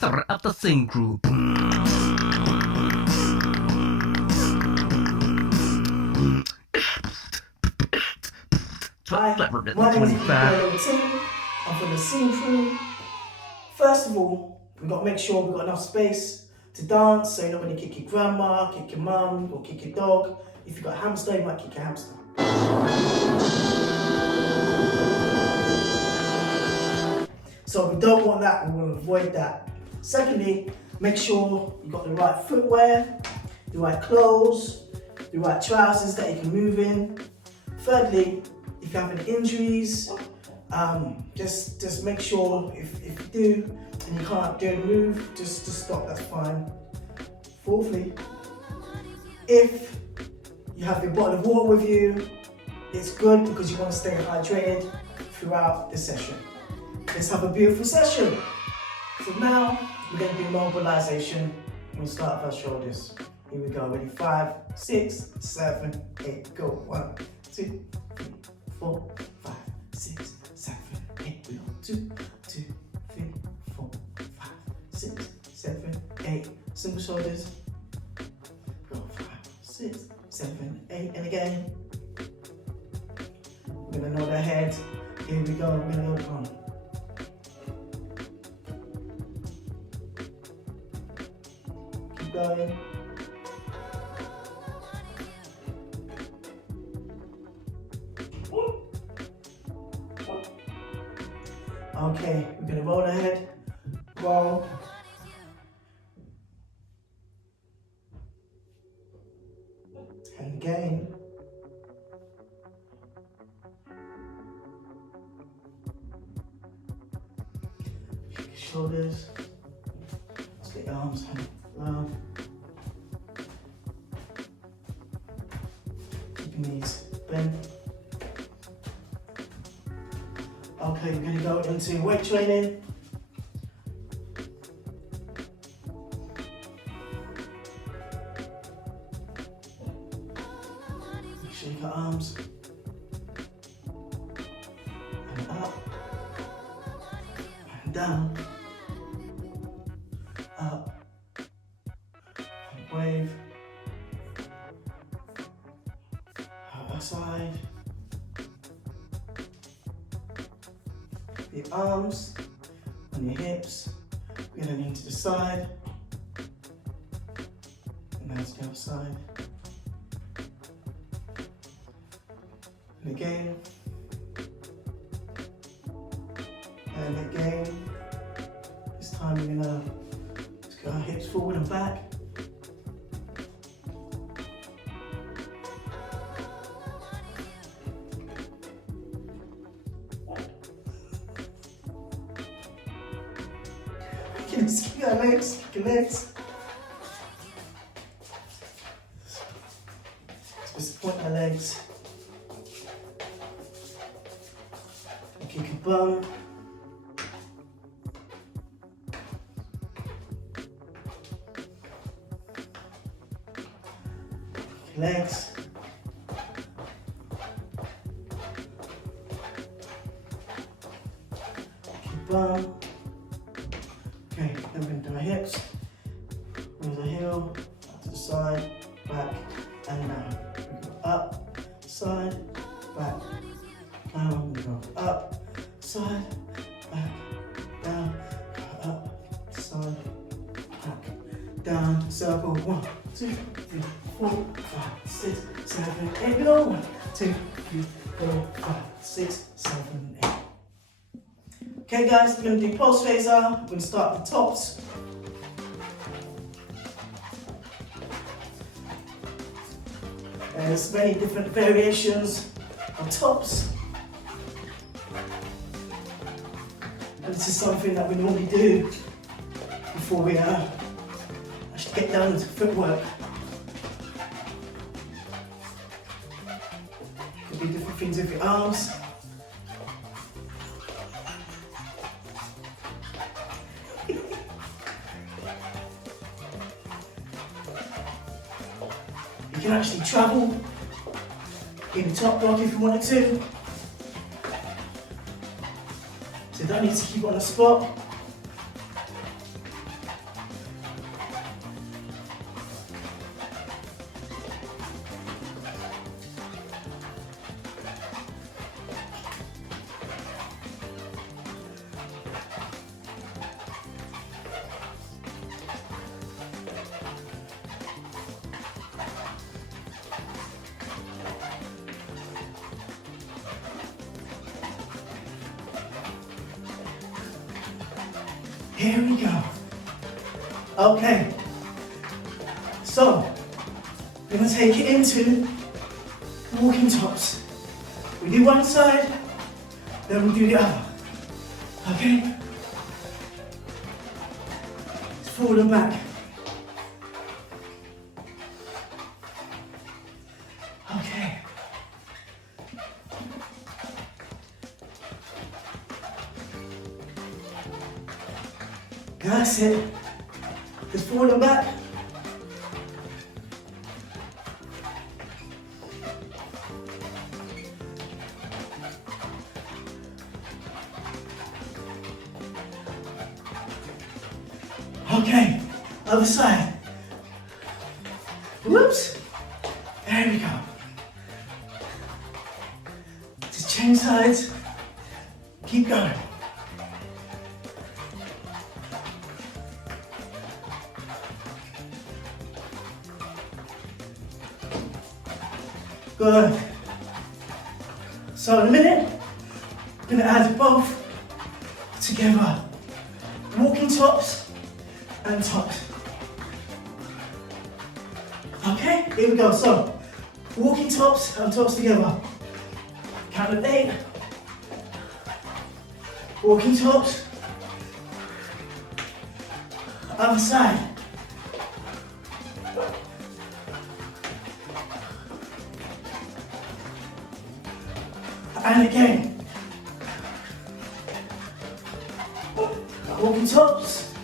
of the SIN Cru. Hi, my name is Breakin. I'm from the SIN Cru. First of all, we've got to make sure we've got enough space to dance, so you're not going to kick your grandma, kick your mum, or kick your dog. If you've got a hamster, you might kick your hamster. So we don't want that, we want to avoid that. Secondly, make sure you've got the right footwear, the right clothes, the right trousers that you can move in. Thirdly, if you have any injuries, just make sure if you do and you can't do a move, just stop, that's fine. Fourthly, if you have your bottle of water with you, it's good because you want to stay hydrated throughout the session. Let's have a beautiful session. So now we're going to do mobilization. We'll start with our shoulders. Here we go. Ready? 5, 6, 7, 8. Go. 1, 2, 3, 4, 5, 6, 7, 8. We go. 2, 2, 3, 4, 5, 6, 7, 8. Simple shoulders. Go. 5, 6, 7, 8. And again. We're going to nod our head. Here we go. We're going to go on. Going. Okay, we're going to roll ahead, roll, and again. Shoulders, split your arms, love. Keep your knees bent. Okay, we're going to go into weight training. Shake your arms. And up. And down. Up. And wave. Outside. Your arms on your hips, going into the side, and now to the outside. And again, and again. This time we're gonna just go our hips forward and back. Kick your legs, kick your legs. Just point my legs. Kick your bum. Kick your legs. Kick your bum. Okay, then we're going to do our hips, raise the heel, out to the side, back, and down. We go up, side, back, down. We go up, side, back, down, go up, side, back, down, circle. 1, 2, 3, 4, 5, 6, 7, 8. Go 1, 2, 3, 4, 5, 6, 7, 8. Okay guys, we're going to do pulse phaser. We're going to start with the tops. And there's many different variations of tops. And this is something that we normally do before we actually get down to footwork. Could be different things with your arms. You can actually travel in the top block if you wanted to. So you don't need to keep on the spot. Here we go. Okay. So, we're going to take it into walking tops. We do one side, then we do the other. Okay? It's forward and back. Okay. That's it. Just forward and back. Okay, other side. Whoops. There we go. Just change sides. Keep going. Good. So in a minute, I'm going to add both together. Walking tops and tops. Okay, here we go. So, walking tops and tops together. Count of 8. Walking tops. Other side. And again. Walking tops.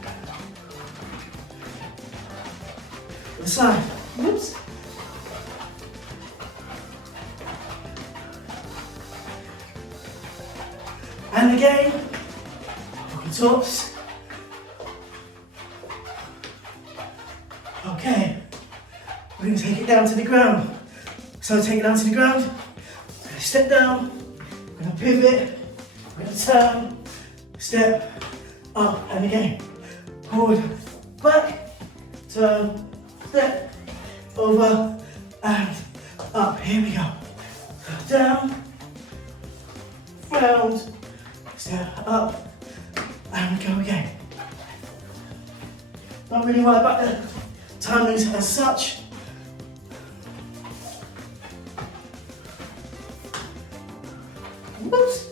The side. Whoops. And again. Walking tops. Okay. We're going to take it down to the ground. So take it down to the ground. Step down. We're going to pivot. We're going to turn. Step. Up and again. Forward. Back. Turn. Step, over, and up. Here we go. Down, round, step up, and we go again. Not really worry about the timings as such. Whoops.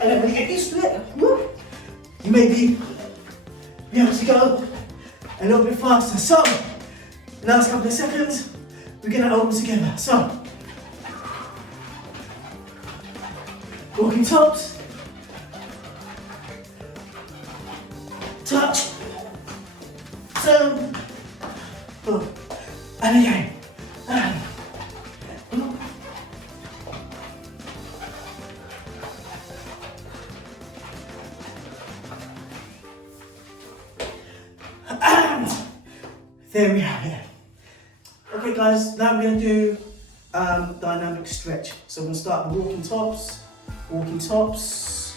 And then when you get used to it, you may be able to go a little bit faster. So, last couple of seconds, we're going to open together. So, walking tops, touch, turn, and again, and there we have it. Okay guys, now we're going to do dynamic stretch. So we're going to start with walking tops,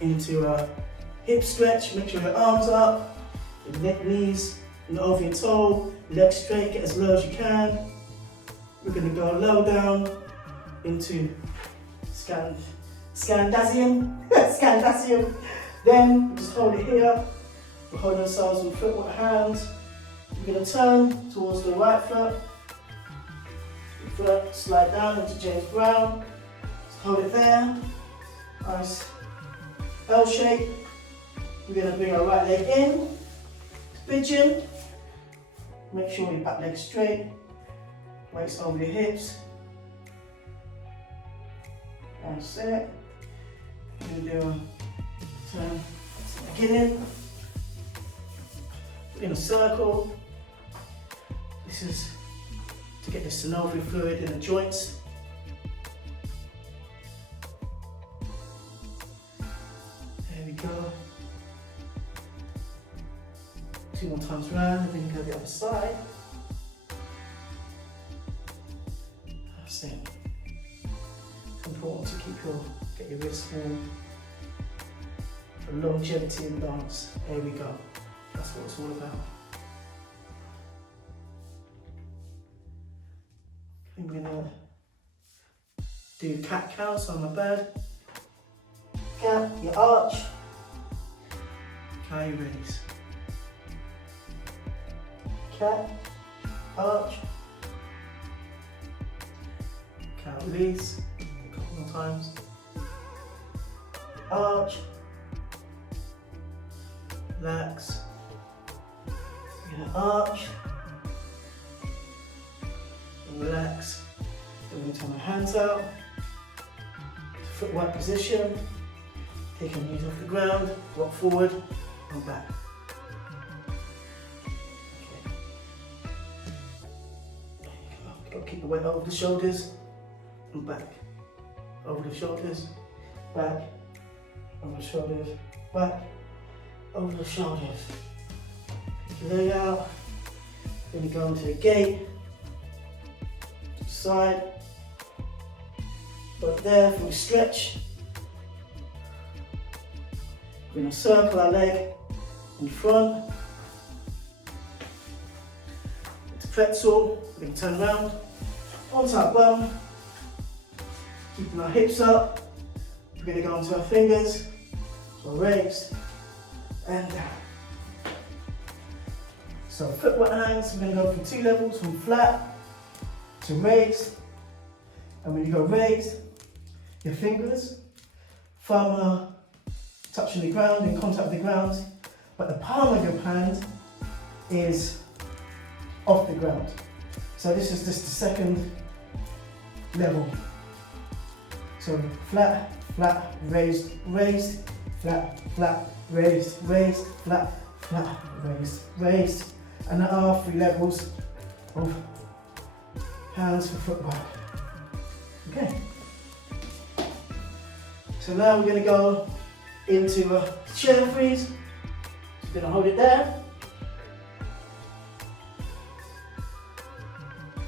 into a hip stretch. Make sure your arms up, your neck, knees, and over your toe, legs straight, get as low as you can. We're going to go low down into Scandinavian. Scandinavian. Then just hold it here. We're holding ourselves with footwork hands. We're going to turn towards the right foot. The foot slide down into James Brown. Just hold it there. Nice L shape. We're going to bring our right leg in. Pigeon. Make sure your back leg's straight. Waist over your hips. That's it. We're going to do a turn at the beginning. In a circle. This is to get the synovial fluid in the joints. There we go. 2 more times round, and then go the other side. That's it. It's important to get your wrists warm. For longevity in dance. There we go. That's what it's all about. I'm going to Do cat-cow, so my bad. Cat, your arch. Cow, you raise. Cat, arch. Cow, release. A couple more times. Arch. Relax. You're gonna arch. Relax. Then we're going to turn our hands out. Footwork position. Take your knees off the ground. Rock forward and back. Okay. Keep the weight over the shoulders and back. Over the shoulders, back. Over the shoulders, back. Over the shoulders. Take your leg out. Then you go into a gate. Side, but there for a stretch. We're going to circle our leg in front. It's pretzel. We're going to turn around onto our bum, keeping our hips up. We're going to go onto our fingers, so raise and down. So footwork hands, we're going to go from 2 levels, from flat to raise, and when you go raise, your fingers, thumb are touching the ground, in contact with the ground, but the palm of your hand is off the ground. So this is just the second level. So flat, flat, raised, raised, flat, flat, raised, raised, flat, flat, raised, raised, and there are 3 levels of hands for footwork. Okay. So now we're going to go into a chair freeze. Just going to hold it there.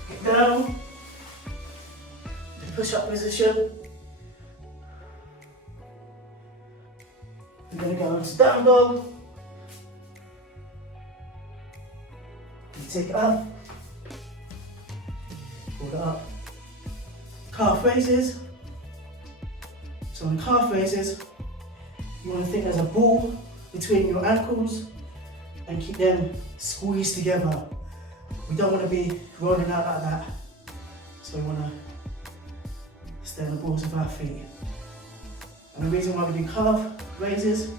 Get down. The push-up position. We're going to go into down dog. You take it up. Hold it up. Calf raises. So in calf raises, you want to think there's a ball between your ankles and keep them squeezed together. We don't want to be rolling out like that. So we want to stay on the balls of our feet. And the reason why we do calf raises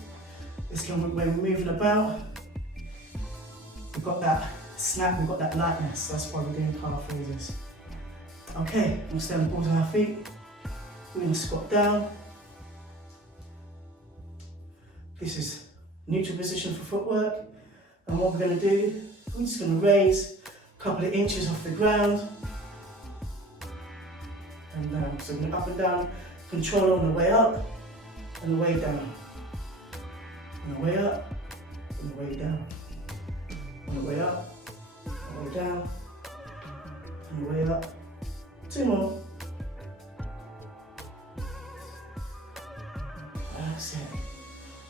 is when we're moving about, we've got that snap, we've got that lightness. That's why we're doing calf raises. Okay, we'll stay on the balls of our feet. We're going to squat down. This is neutral position for footwork. And what we're going to do, we're just going to raise a couple of inches off the ground. And down. So we're going up and down, control on the way up and the way down. On the way up and the way down. On the way up, on the way down, on the way up. 2 more. That's it.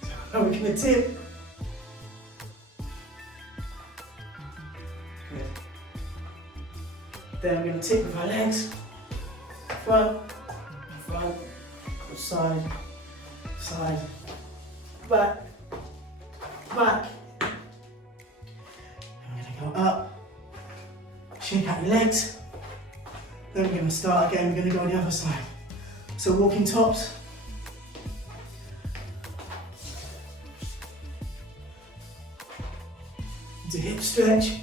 So now we're going to tip. Good. Then we're going to tip with our legs. Front, side, side, back, back. And we're going to go up, shake out your legs. Then we're going to start again, we're going to go on the other side. So walking tops. Into hip stretch.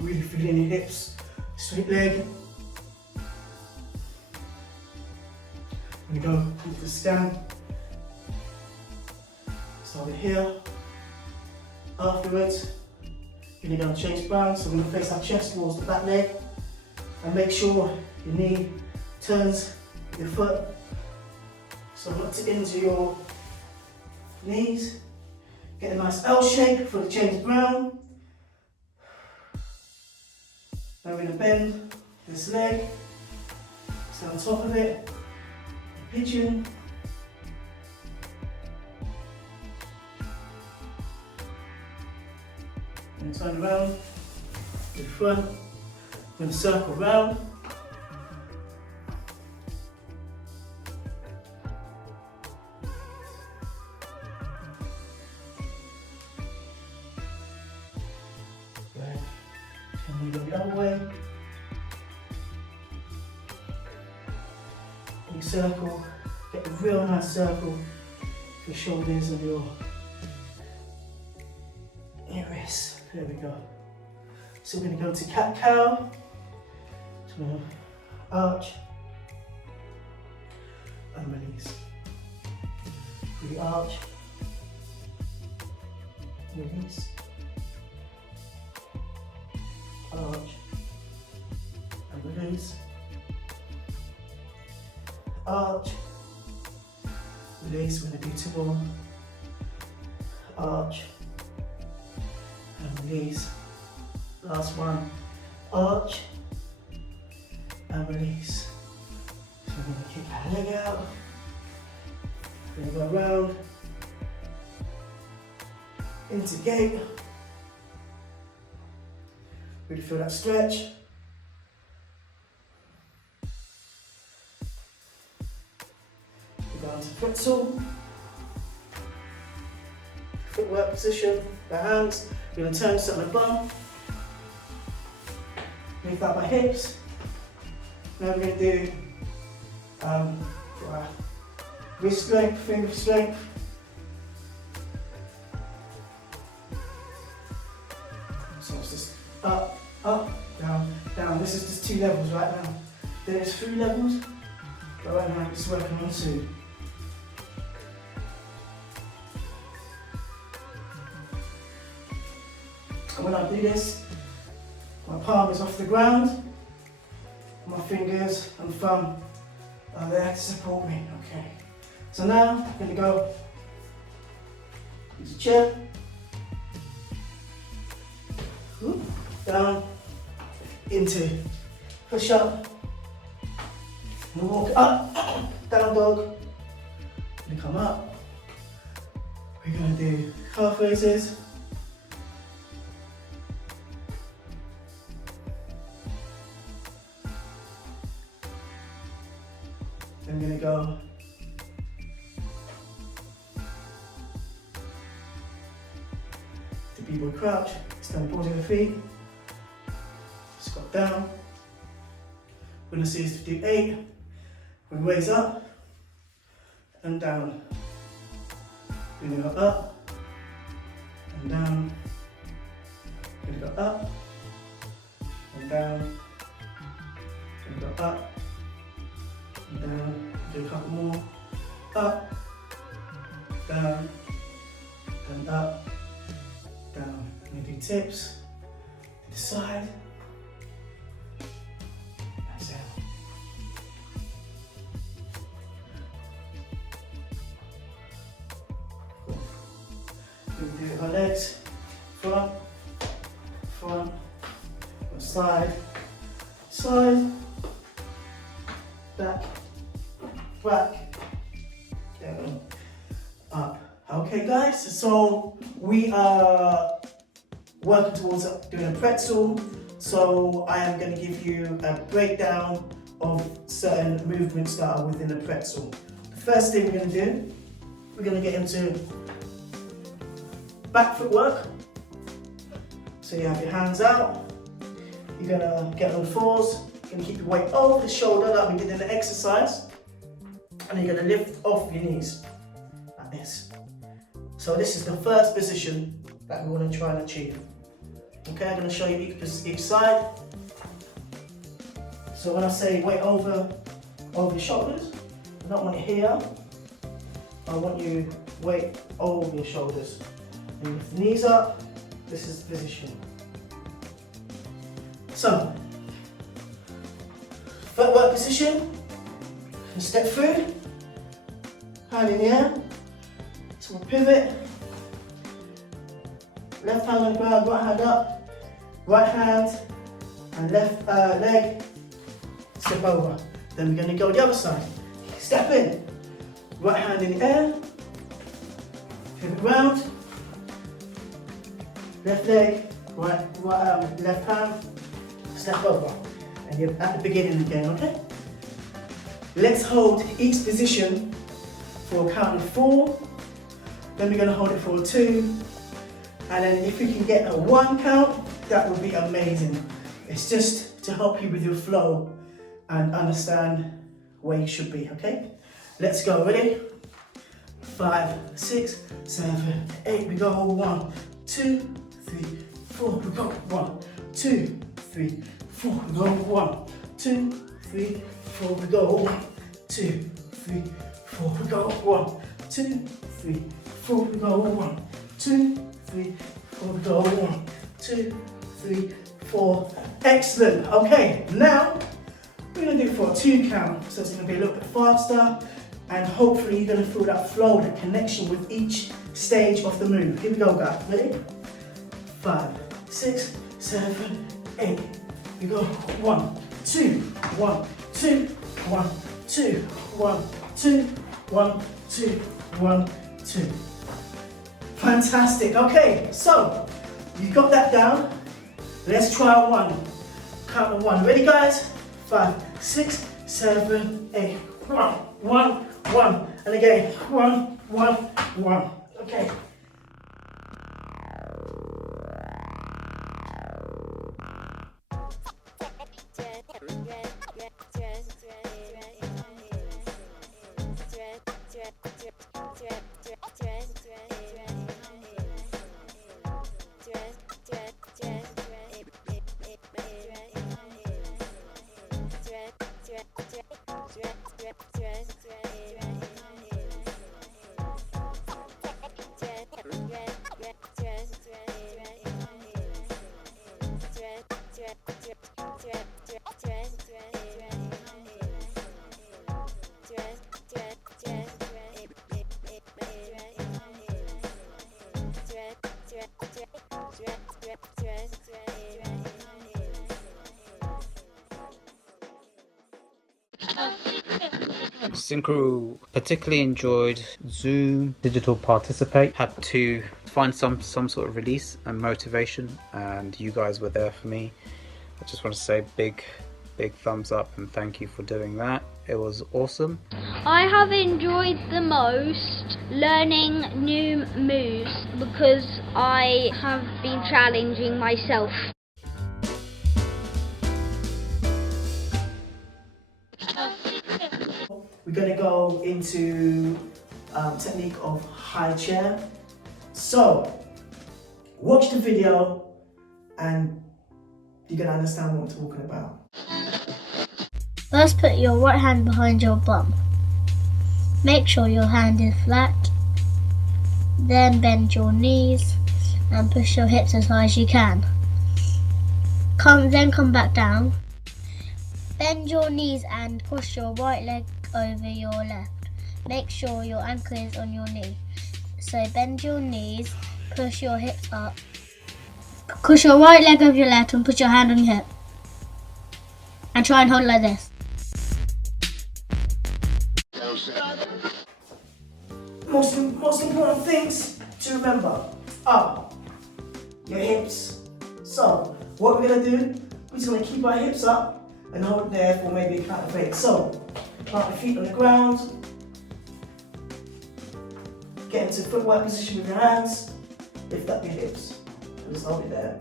Really feeling your hips. Straight leg. I'm going to go into the stand. So over here. Afterwards, we're going to go and change balance. So we're going to place our chest towards the back leg. And make sure your knee turns your foot. So not into your knees. Get a nice L shape for the change ground. Now we're going to bend this leg, sit on top of it, pigeon. And turn around to the front. We're going to circle round. go the other way. You circle, get a real nice circle for your shoulders and your wrists. There we go. So we're going to go to cat-cow. So we're going to arch and release. Re-arch, release, arch and release, arch, release. We're going to do 2 more. Arch and release. Last one. Arch and release. So we're going to kick our leg out. We're going to go around into gate. Really feel that stretch. We go on to pretzel. Footwork position, the hands. We're going to turn this on the bum. Lift up my hips. Now we're going to do wrist strength, finger strength. So it's just up, up, down, down. This is just 2 levels right now. There's 3 levels, but right now it's working on 2. And when I do this, my palm is off the ground, my fingers and thumb are there to support me. Okay. So now I'm going to go use a chair, down, into push up, and walk up, down dog, going to come up. We're going to do calf raises. I'm going to go to b-boy crouch, stand balls in the feet, squat down. We're going to see us do 8. We raise up and down. We're going to go up and down. We're going to go up and down. We're going to go up and down. Do a couple more. Up, down, and up, down. We do tips to the side. That's it. Cool. We do it with our legs. Front, front, side, side, back, back, down, up. Okay guys, so we are working towards doing a pretzel. So I am going to give you a breakdown of certain movements that are within a pretzel. The first thing we're going to do, we're going to get into back footwork. So you have your hands out, you're going to get on 4s, you're going to keep your weight over the shoulder like we did in the exercise, and you're going to lift off your knees like this. So this is the first position that we want to try and achieve. Okay, I'm going to show you each side. So when I say weight over your shoulders, I don't want it here. I want you weight over your shoulders. And you lift the knees up. This is the position. So, footwork position. And step through. Hand in the air. So we'll pivot. Left hand on the ground, right hand up. Right hand and left leg. Step over. Then we're going to go the other side. Step in. Right hand in the air. Pivot round. Left leg. Left hand. Step over. And you're at the beginning again, okay? Let's hold each position for a count of 4. Then we're going to hold it for 2. And then if we can get a 1 count, that would be amazing. It's just to help you with your flow and understand where you should be, okay? Let's go, ready? 5, 6, 7, 8, we go. 1, 2, 3, 4, we go. 1, 2, 3, 4, we go. 1, 2, 3, 4, we go. 1, 2, 3, 4, we go. 1, 2, 3, 4, we go. 1, 2, 3, 4, we go. 1, 2, 3, 4. Excellent. Okay, now we're gonna do it for a 2 count, so it's gonna be a little bit faster, and hopefully you're gonna feel that flow, the connection with each stage of the move. Here we go, guys. Ready? 5, 6, 7, 8. We go. 1, 2, 1, 2, 1, 2, 1, 2, 1, 2, 1, 2. Fantastic. Okay, so you got that down. Let's try 1. Count to 1. Ready, guys? 5, 6, 7, 8. 1, 1, 1. And again, 1, 1, 1. Okay. SIN Cru particularly enjoyed Zoom, Digital Participate, had to find some sort of release and motivation, and you guys were there for me. I just want to say big thumbs up and thank you for doing that. It was awesome. I have enjoyed the most learning new moves because I have been challenging myself. We're going to go into technique of high chair. So, watch the video and you're going to understand what I'm talking about. First, put your right hand behind your bum. Make sure your hand is flat. Then bend your knees and push your hips as high as you can. Then come back down. Bend your knees and push your right leg over your left. Make sure your ankle is on your knee. So bend your knees, push your hips up. Push your right leg over your left and put your hand on your hip. And try and hold it like this. Most important things to remember are your hips. So, what we're going to do, we're just going to keep our hips up and hold it there for maybe a count of 8. So, plant your feet on the ground. Get into footwork position with your hands. Lift up your hips. And just hold it there.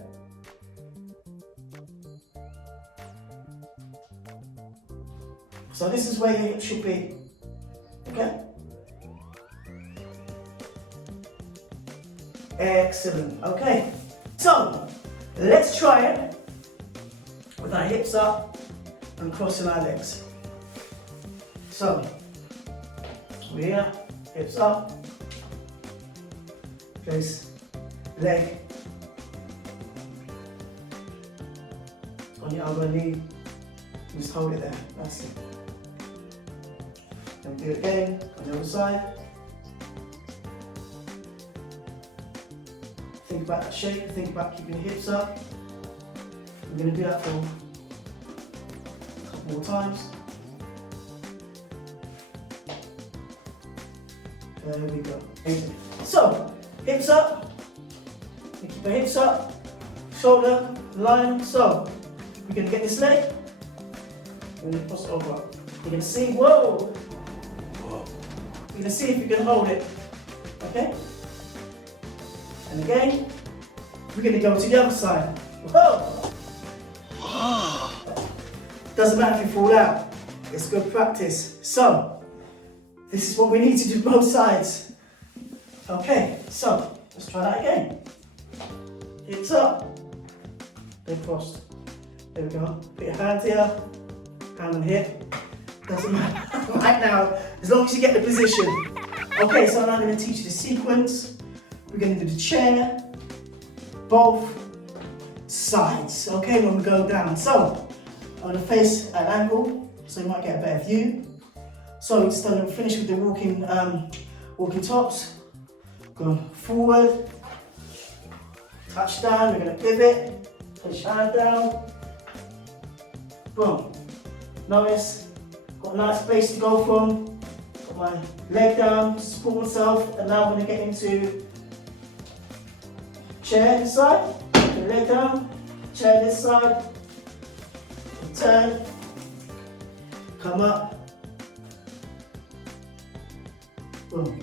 So this is where your hips should be. Okay? Excellent. Okay. So, let's try it with our hips up and crossing our legs. So, we're here, hips up, place leg on your elbow knee, just hold it there, that's it. Then do it again on the other side. Think about that shape, think about keeping your hips up. We're going to do that for a couple more times. There we go. So, hips up. We keep our hips up. Shoulder, line. So, we're going to get this leg. We're going to cross it over. We're going to see, whoa. We're going to see if we can hold it. Okay? And again, we're going to go to the other side. Whoa. Doesn't matter if you fall out, it's good practice. So, this is what we need to do both sides. Okay, so let's try that again. Hips up, then crossed. There we go. Put your hand here, hand on hip. Doesn't matter right now, as long as you get the position. Okay, so now I'm going to teach you the sequence. We're going to do the chair, both sides, okay, when we go down. So, I'm going to face at an angle, so you might get a better view. So, it's done, finish with the walking tops. Going forward, touch down, we're going to pivot, push your hand down. Boom. Notice, got a nice space to go from. Got my leg down, support myself, and now I'm going to get into chair this side, put the leg down, chair this side, turn, come up, boom.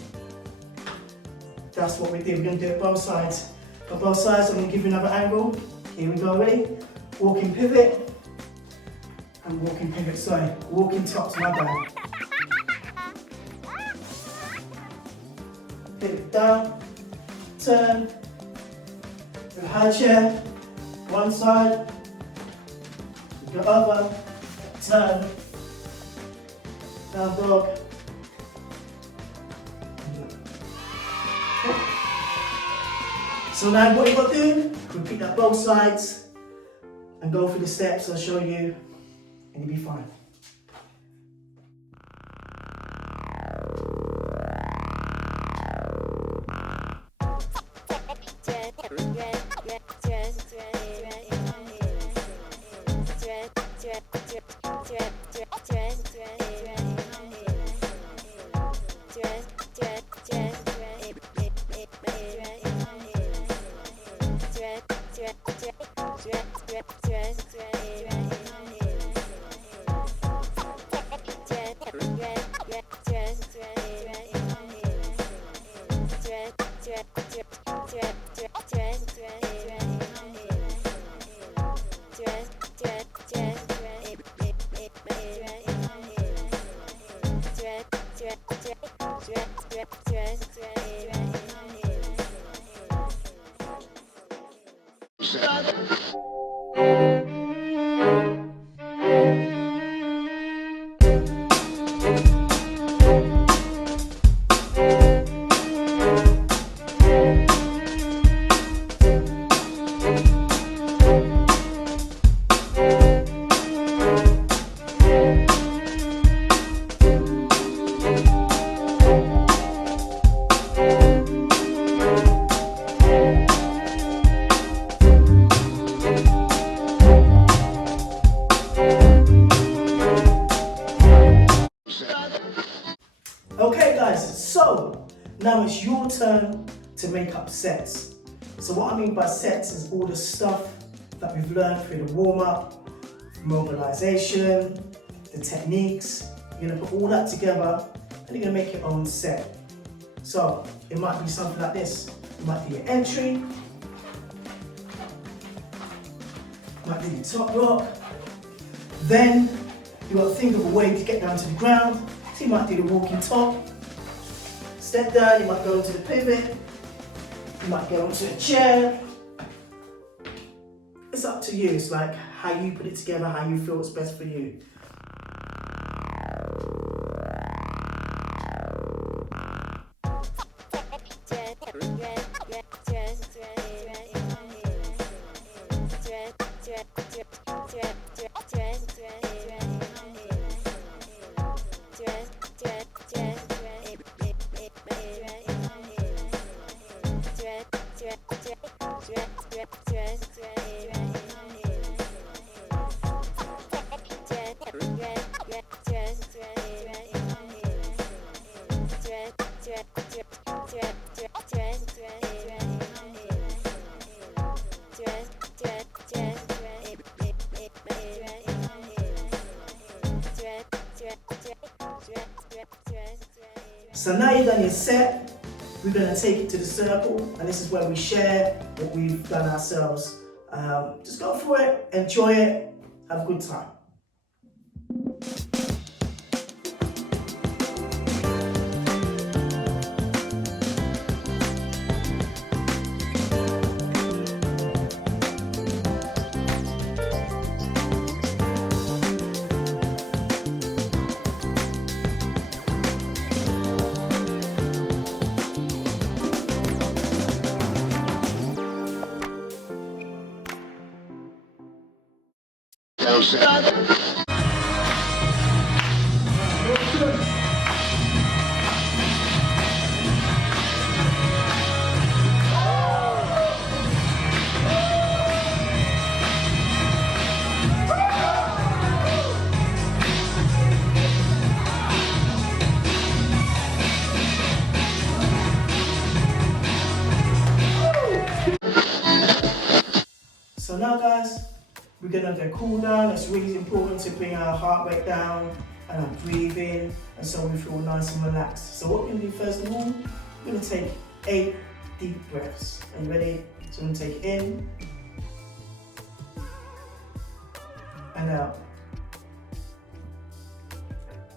That's what we did. We're going to do it both sides. On both sides, I'm going to give you another angle. Here we go, ready? Walking pivot, and walking pivot, sorry, walking tops, my bad. Pivot down, turn, with high chair, one side, go over, turn, down dog. So now what you got to do, repeat that both sides and go through the steps I'll show you and you'll be fine. Okay guys, so now it's your turn to make up sets. So what I mean by sets is all the stuff that we've learned through the warm-up, mobilization, the techniques. You're gonna put all that together and you're gonna make your own set. So it might be something like this. It might be your entry, might be your top rock. Then you got to think of a way to get down to the ground. So you might do the walking top, step down, you might go into the pivot, you might go into a chair. It's up to you, it's like how you put it together, how you feel it's best for you. So now you've done your set, we're going to take it to the circle, and this is where we share what we've done ourselves. Just go for it, enjoy it, have a good time. So now guys, we're gonna do a cool down. It's really important to bring our heart rate down and our breathing, and so we feel nice and relaxed. So what we're gonna do first of all, we're gonna take 8 deep breaths. Are you ready? So we're gonna take in and out.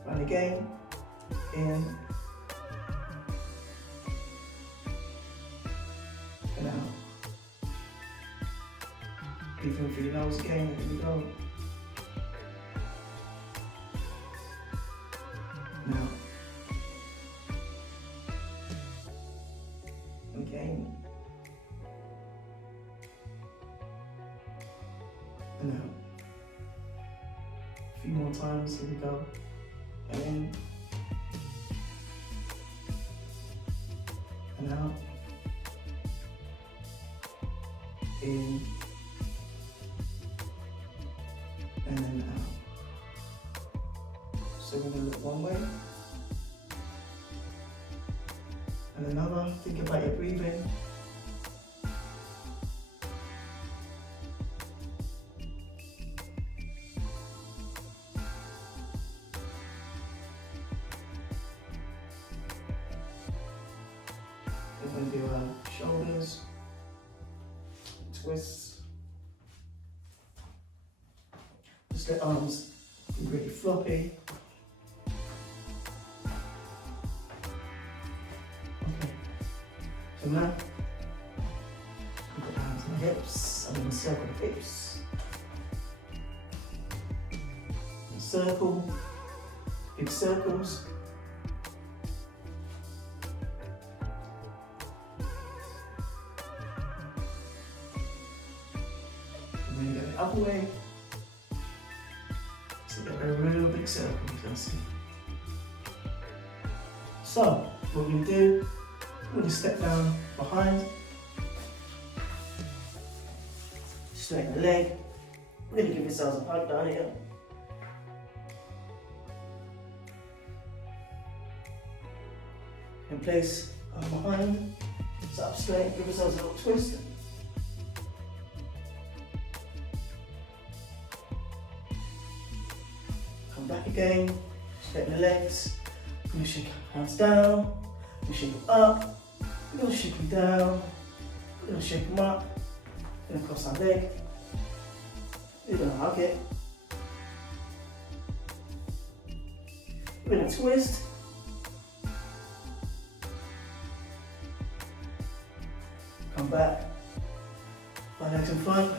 And again, in and out. Breathe in through your nose again, here we go. Now. Again. And out. A few more times, here we go. And in. And out. In. And then out. So we're going to look one way and another. Think about your breathing. We're going to do our shoulders, twists. Just the arms be really floppy. Okay. So now, put the hands on the hips. I'm going to circle the hips. Circle, big circles. And then you go the other way. A real big circle, you can see. So, what we're going to do, we're going to step down behind, straighten the leg. We're going to give ourselves a hug down here. And place arm behind, sit up straight, give ourselves a little twist. Back again, straighten the legs. We're going to shake hands down, we're going to shake them up, we're going to shake them down, we're going to shake them up, we're going to cross our leg, we're going to hug it, we're going to twist, come back, my legs in front,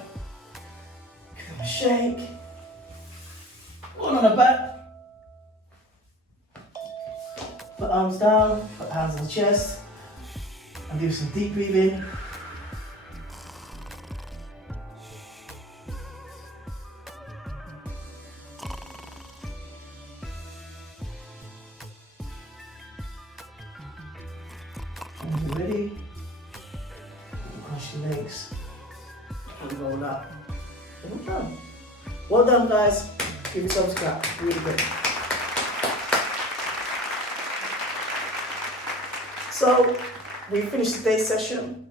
give them a shake. One on the back, put arms down, put hands on the chest, and do some deep breathing. And when you're ready, you cross your legs and roll up. And we're done. Well done, guys. Give yourselves a clap, really good. So, we finished today's session,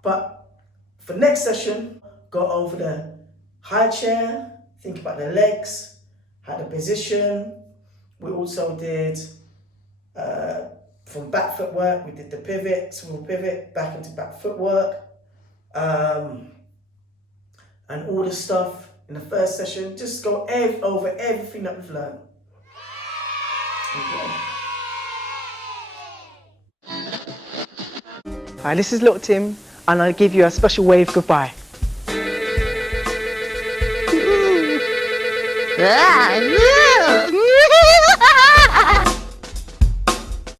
but for next session, go over the high chair, think about the legs, how to position. We also did, from back footwork, we did the pivot, small pivot, back into back footwork, and all the stuff. In the first session, just go over everything that we've learned. Okay. Hi, this is Little Tim, and I'll give you a special wave goodbye. Ah,